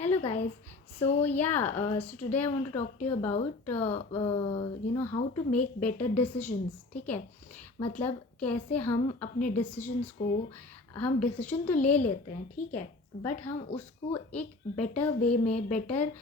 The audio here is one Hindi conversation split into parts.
Hello guys. So today I want to talk to you about how to make better decisions. ठीक है, मतलब कैसे हम अपने decisions को, हम decision तो ले लेते हैं, ठीक है, बट हम उसको एक बेटर वे में, बेटर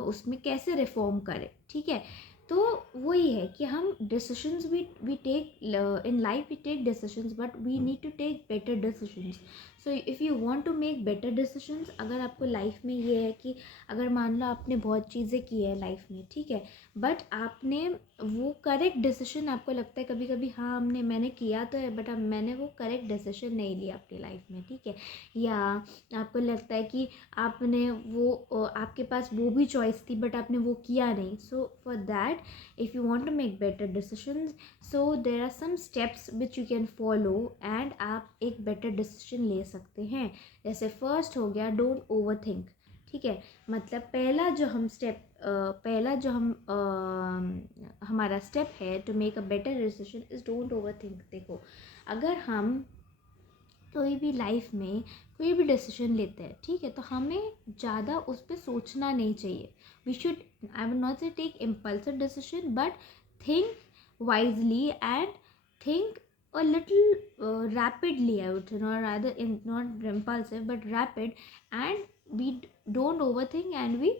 उसमें कैसे रिफॉर्म करें, ठीक है। तो वही है कि हम decisions we take in life, we take decisions but we need to take better decisions. So if you want to make better decisions, अगर आपको लाइफ में ये है कि अगर मान लो आपने बहुत चीज़ें की है लाइफ में, ठीक है, बट आपने वो करेक्ट डिसीजन, आपको लगता है कभी कभी हाँ मैंने किया तो है बट अब मैंने वो करेक्ट डिसीजन नहीं लिया अपनी लाइफ में, ठीक है, या आपको लगता है कि आपने वो आपके पास वो भी चॉइस थी बट आपने वो किया नहीं। So for that, if you want to make better decisions, so there are some steps which you can follow and आप एक बेटर डिसीजन ले सकते हैं। जैसे फर्स्ट हो गया, डोंट ओवर थिंक, ठीक है। मतलब पहला जो हम हमारा स्टेप है to make a better decision is don't over think. देखो, अगर हम कोई भी लाइफ में कोई भी डिसीजन लेते हैं, ठीक है, तो हमें ज़्यादा उस पर सोचना नहीं चाहिए। We should, I will not say take impulsive decision but think wisely and think a little rapidly, I would say, not rather in not impulsive but rapid, and we don't overthink and we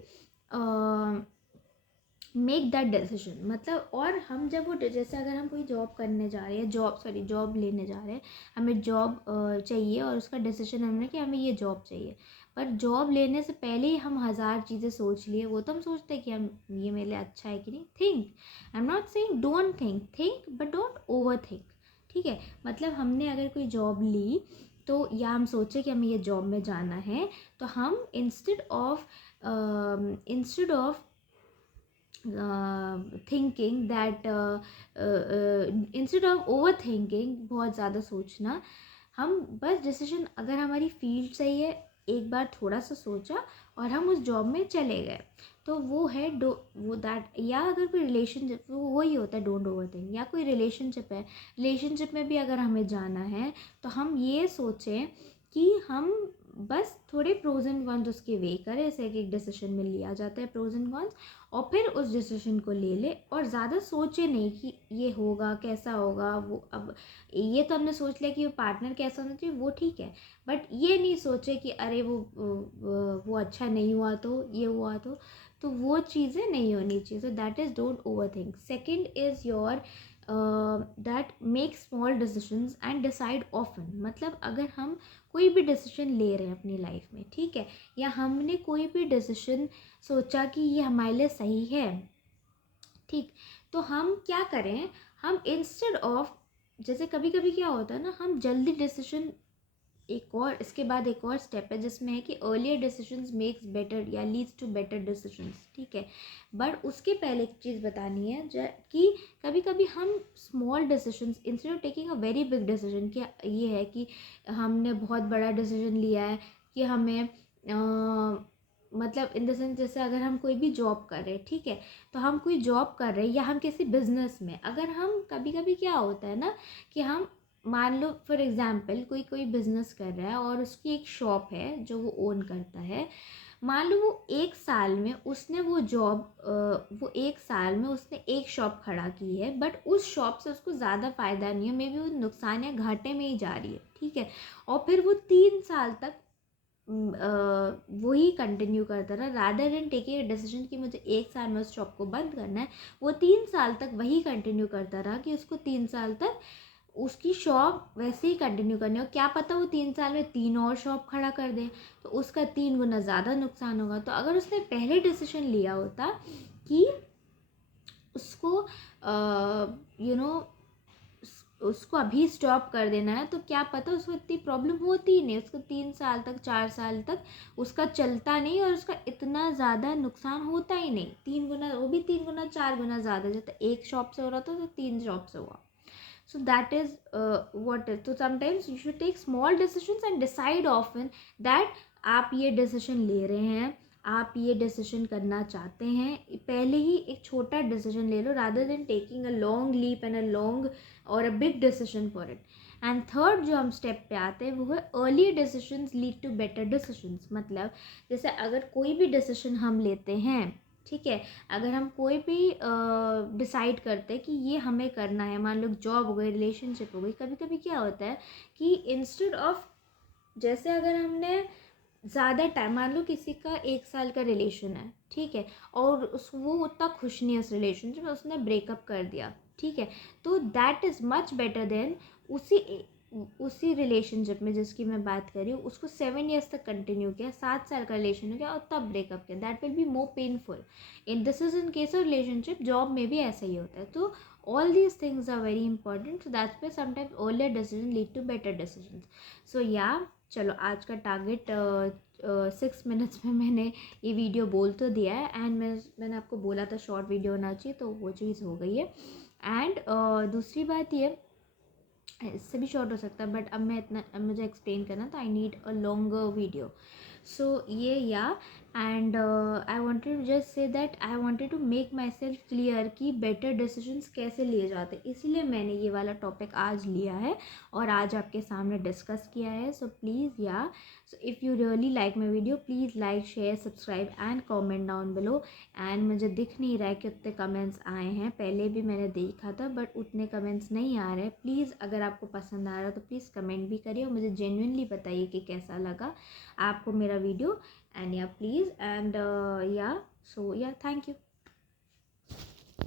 make that decision. मतलब, और हम जब वो, जैसे अगर हम कोई जॉब करने जा रहे हैं, जॉब लेने जा रहे हैं, हमें जॉब चाहिए और उसका डिसीजन हमने कि हमें ये जॉब चाहिए, पर जॉब लेने से पहले ही हम हज़ार चीज़ें सोच लिए। वो तो हम सोचते हैं कि हम ये मेरे लिए अच्छा है कि नहीं। Think, I am not saying don't think, think but don't over think, ठीक है। मतलब हमने अगर कोई जॉब ली तो, या हम सोचे कि हमें ये जॉब में जाना है, तो हम instead of thinking that, instead of over thinking, बहुत ज़्यादा सोचना, हम बस डिसीजन, अगर हमारी फील्ड सही है, एक बार थोड़ा सा सोचा और हम उस जॉब में चले गए, तो वो है वो दैट। या अगर कोई रिलेशनशिप, वो वही होता है डोंट ओवर थिंक। या कोई रिलेशनशिप है, रिलेशनशिप में भी अगर हमें जाना है तो हम ये सोचें कि हम बस थोड़े प्रोज एंड कॉन्स उसके वे करें। जैसे एक डिसीजन में लिया जाता है प्रोज एंड कॉन्स, और फिर उस डिसीजन को ले ले और ज़्यादा सोचे नहीं कि ये होगा कैसा होगा। वो अब ये तो हमने सोच लिया कि वो पार्टनर कैसा होना चाहिए, वो ठीक है, बट ये नहीं सोचे कि अरे वो अच्छा नहीं हुआ तो ये हुआ तो वो चीज़ें नहीं होनी चाहिए। So that is don't over think. Second is your that make small decisions and decide often. मतलब अगर हम कोई भी डिसीजन ले रहे हैं अपनी लाइफ में, ठीक है, या हमने कोई भी डिसीजन सोचा कि ये हमारे लिए सही है, ठीक, तो हम क्या करें, हम इंस्टेड ऑफ, जैसे कभी कभी क्या होता है ना, हम जल्दी डिसीजन, एक और इसके बाद एक और स्टेप है जिसमें है कि अर्लियर डिसीजंस मेक्स बेटर या लीड्स टू बेटर डिसीजंस, ठीक है। बट उसके पहले एक चीज़ बतानी है कि कभी कभी हम small decisions, instead of taking a very big decision, कि ये है कि हमने बहुत बड़ा डिसीजन लिया है कि हमें मतलब इन द सेंस, जैसे अगर हम कोई भी जॉब कर रहे हैं, ठीक है, तो हम कोई जॉब कर रहे हैं या हम किसी बिजनेस में, अगर हम कभी कभी क्या होता है ना कि हम, मान लो फॉर एग्जाम्पल कोई कोई बिजनेस कर रहा है और उसकी एक शॉप है जो वो ओन करता है। मान लो वो एक साल में उसने वो एक साल में उसने एक शॉप खड़ा की है, बट उस शॉप से उसको ज़्यादा फ़ायदा नहीं है, मे बी वो नुकसान या घाटे में ही जा रही है, ठीक है। और फिर वो 3 साल तक वही कंटिन्यू करता रहा, rather than taking a decision कि मुझे एक साल में उस शॉप को बंद करना है। वो 3 साल तक वही कंटिन्यू करता रहा कि उसको 3 साल तक उसकी शॉप वैसे ही कंटिन्यू करनी है। और क्या पता वो 3 साल में 3 और शॉप खड़ा कर दे, तो उसका 3 गुना ज़्यादा नुकसान होगा। तो अगर उसने पहले डिसीजन लिया होता कि उसको यू नो उसको अभी स्टॉप कर देना है, तो क्या पता उसको इतनी प्रॉब्लम होती ही नहीं, उसको 3 साल तक 4 साल तक उसका चलता नहीं और उसका इतना ज़्यादा नुकसान होता ही नहीं। 3 गुना, वो भी 3 गुना 4 गुना ज़्यादा, जैसे एक शॉप से हो रहा था तो 3 शॉप से हुआ। So that is what is. So sometimes you should take small decisions and decide often that आप ये डिसीजन ले रहे हैं, आप ये डिसीजन करना चाहते हैं, पहले ही एक छोटा डिसीजन ले लो, rather than taking a long leap and a long और a big decision for it. And third जो हम स्टेप पे आते हैं वो है early decisions lead to better decisions. मतलब जैसे अगर कोई भी डिसीजन हम लेते हैं, ठीक है, अगर हम कोई भी डिसाइड करते हैं कि ये हमें करना है, मान लो जॉब हो गई, रिलेशनशिप हो गई, कभी कभी क्या होता है कि इंस्टेड ऑफ, जैसे अगर हमने ज़्यादा टाइम, मान लो किसी का 1 साल का रिलेशन है, ठीक है, और वो उतना खुश नहीं है उस रिलेशनशिप में, उसने ब्रेकअप कर दिया, ठीक है, तो that is much better than उसी रिलेशनशिप में जिसकी मैं बात कर रही हूँ उसको 7 years तक कंटिन्यू किया, 7 साल का रिलेशन हो गया और तब ब्रेकअप किया, that will be more painful. This is in case of relationship, job में भी ऐसा ही होता है। तो all these things are very important, so that's why sometimes earlier decision lead to better decision. So yeah चलो, आज का टारगेट 6 minutes में मैंने ये वीडियो बोल तो दिया है, एंड मैंने आपको बोला था शॉर्ट वीडियो होना चाहिए, तो वो चीज़ हो गई है। एंड दूसरी बात ये, इससे भी शॉर्ट हो सकता है, बट अब मैं इतना, अब मुझे एक्सप्लेन करना, तो I need a longer video. So ये yeah and I wanted to just say that I wanted to make myself clear कि बेटर डिसीजंस कैसे लिए जाते हैं, इसलिए मैंने ये वाला टॉपिक आज लिया है और आज आपके सामने डिस्कस किया है। सो प्लीज़ या, सो if you really like my video, please like, share, subscribe and comment down below. And मुझे दिख नहीं रहा है कि उतने कमेंट्स आए हैं, पहले भी मैंने देखा था बट उतने कमेंट्स नहीं आ रहे। प्लीज़ अगर आपको पसंद आ रहा है तो प्लीज़ कमेंट भी करिए और मुझे जेन्युइनली बताइए कि कैसा लगा आपको मेरा वीडियो। एंड या प्लीज़, एंड या, सो या, थैंक यू।